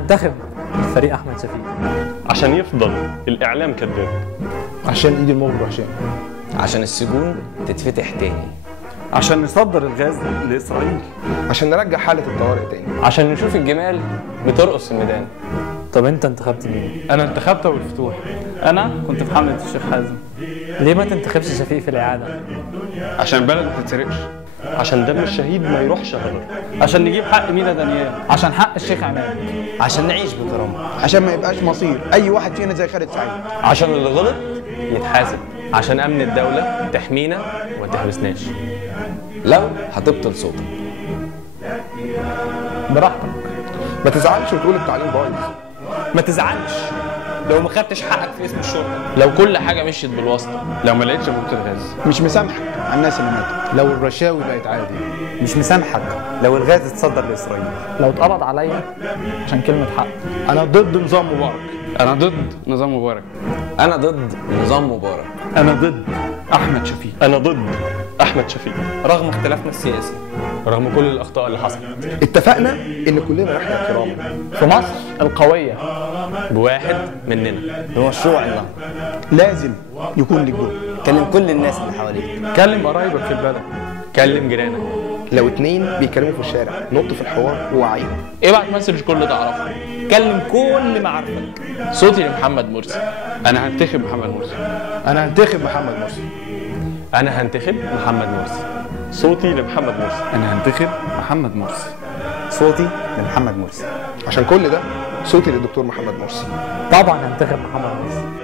هنتخب الفريق احمد شفيق. عشان يفضل الاعلام كذاب. عشان ايد المخبر وحشام. عشان السجون تتفتح تاني. عشان نصدر الغاز لاسرائيل. عشان نرجع حاله الطوارئ تاني. عشان نشوف الجمال بترقص في الميدان. طب انت انتخبت مين؟ انا انتخبت ابو الفتوح. انا كنت في حمله الشيخ حازم. ليه ما تنتخبش شفيق في الاعاده؟ عشان البلد ما تتسرقش. عشان دم الشهيد ما يروحش هدر. عشان نجيب حق مينا دانيال. عشان حق الشيخ عماد. عشان نعيش بكرامه. عشان ما يبقاش مصير اي واحد فينا زي خالد سعيد. عشان اللي غلط يتحاسب. عشان امن الدوله تحمينا وما تحبسناش. لو هتبطل صوتك براحتك. ما تزعلش وتقول التعليم بايظ. ما تزعلش لو ما خدتش حقك في اسم الشرطه. لو كل حاجه مشيت بالواسطه. لو ما لقيتش انبوبه الغاز. مش مسامحك على الناس اللي ماتت. لو الرشاوي بقت عادي. مش مسامحك لو الغاز اتصدر لاسرائيل. لو اتقبض عليا عشان كلمه حق. انا ضد نظام مبارك. انا ضد نظام مبارك. انا ضد نظام مبارك. انا ضد احمد شفيق. انا ضد احمد شفيق. رغم اختلافنا السياسي. رغم كل الاخطاء اللي حصلت. اتفقنا ان كلنا رحله كرامه في مصر القويه. بواحد مننا. بمشروع الله. لازم يكون لك دور. كلم كل الناس اللي حواليك. كلم قرايبك في البلد. كلم جيرانك. لو اتنين بيتكلموا في الشارع نط في الحوار ووعيهم. ابعت مسج كل تعرفه. كلم كل معارفك. صوتي لمحمد مرسي. انا هنتخب محمد مرسي. انا هنتخب محمد مرسي. انا هنتخب محمد مرسي. صوتي لمحمد مرسي. انا هنتخب محمد مرسي. صوتي لمحمد مرسي. عشان كل ده صوتي للدكتور محمد مرسي. طبعا هنتخب محمد مرسي.